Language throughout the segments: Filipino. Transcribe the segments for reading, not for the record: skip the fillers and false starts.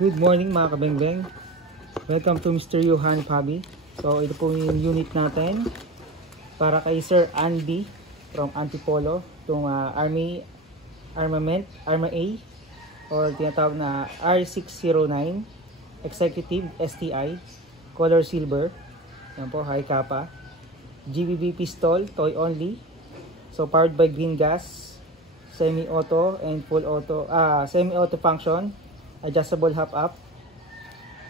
Good morning mga kabengbeng. Welcome to Mr. Johan Hobby. So ito po yung unit natin para kay Sir Andy from Antipolo. Itong Arma A or tinatawag na R609 Executive STI color silver. Yan po, high kappa. GBB pistol, toy only. So powered by green gas, semi-auto and full auto, semi-auto function, adjustable hop up.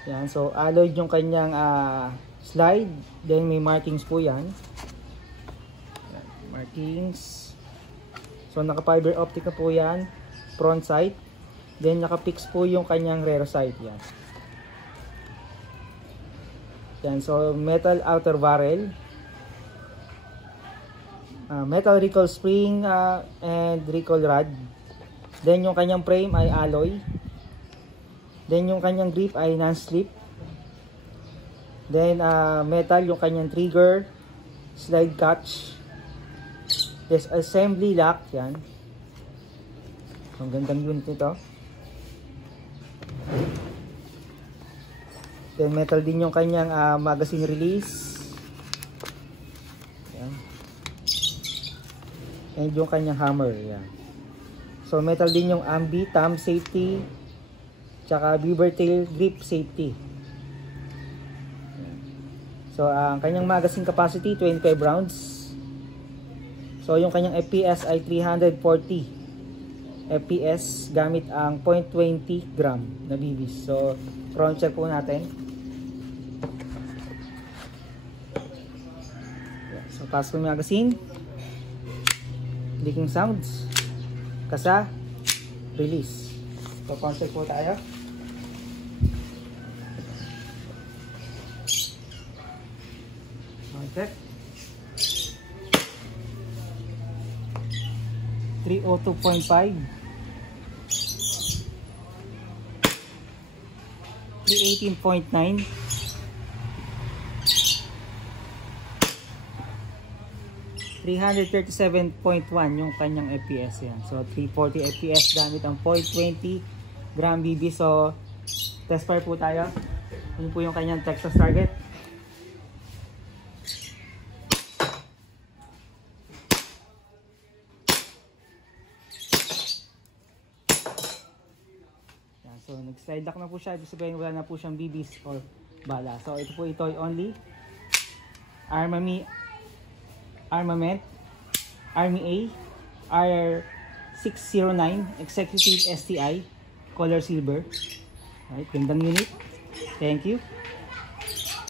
Yan, so alloyed yung kanyang slide, then may markings po yan. Yan, markings. So naka fiber optic na po yan, front sight, then naka fix po yung kanyang rear sight. Yan. Yan, so metal outer barrel, metal recoil spring and recoil rod. Then yung kanyang frame ay alloy. Then yung kanyang grip ay non-slip. Then metal yung kanyang trigger, slide catch. There's assembly lock. Yan. Ang gandang unit nito. Then metal din yung kanyang magazine release. Yan. And yung kanyang hammer. Yan. So metal din yung ambi, thumb safety, tsaka beaver tail grip safety. So ang kanyang magazine capacity 25 rounds. So yung kanyang FPS ay 340 FPS gamit ang 0.20 gram na BBs. So front check po natin. So pasok yung magazine, clicking sounds, kasa, release. So front check po tayo. Check. 302.5, 318.9, 337.1 yung kanyang FPS yan. So 340 FPS gamit ang 0.20 gram BB. So test fire po tayo. Yun po yung kanyang Texas target. So nag-slide lock na po siya, ibig sabihin wala na po siyang BBs or bala. So ito po itoy only. Armament, Army A, R609 Executive STI color silver. Alright, gandang unit. Thank you.